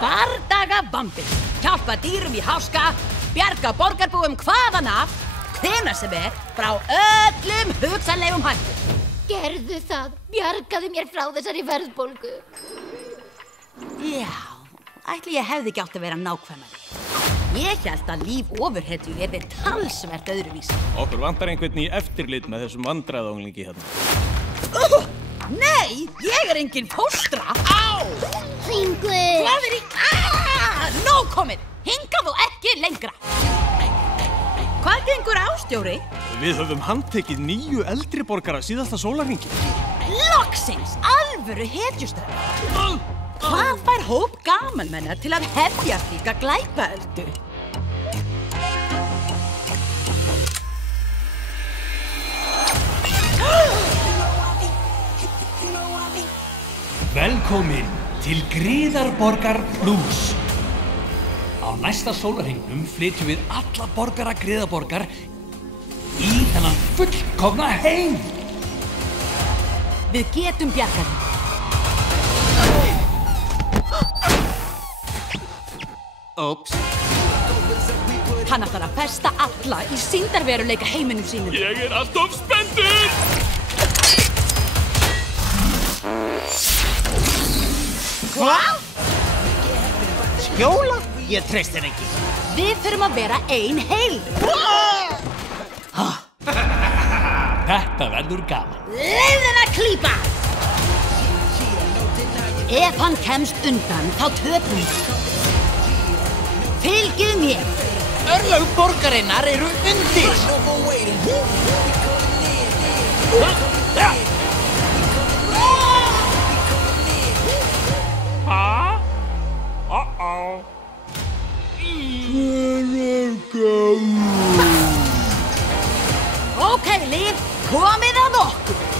bardagavambinn. Hjálpa dýrum í háska, bjarga borgarbúum hvaðan af, hvenær sem frá öllum hugsanlegum hættum. Gerðu það, bjargaðu mér frá þessari verðbólgu. Já, ætli ég hefði ekki átt að vera nákvæmari. Ég hélt að líf ofurhetju yrði talsvert öðruvísi. Okkur vantar einhvern í eftirlit með þessum vandræðaunglingi hérna. Nei, ég engin fóstra. Á! Hringur! Hvað í... Nóg komið! Hingað og ekki lengra. Hvað gengur á, stjóri? Við höfum handtekið 9 eldri borgara síðasta sólarhringinn. Loksins, alvöru hetjustörf. Hvað fær hóp gamalmenna til að hefja slíka glæpaöldu? Velkomin til Griðarborgar Plus. Á næsta sólarhringnum flytjum við alla borgara Griðarborgar í þennan fullkomna heim. Við getum bjargað þeim. Óps. Hann ætlar að festa alla í sýndarveruleika heiminum sínum. Ég alltof spenntur! Hvað? Skjóla? Ég treyst þér ekki. Við þurfum að vera ein heil. Þetta verður gaman. Leiðin að klípa! Ef hann kemst undan, þá töpum við. Fylgið mér! Örlög borgarinnar eru undir. Ókei, lið, komið að okkur!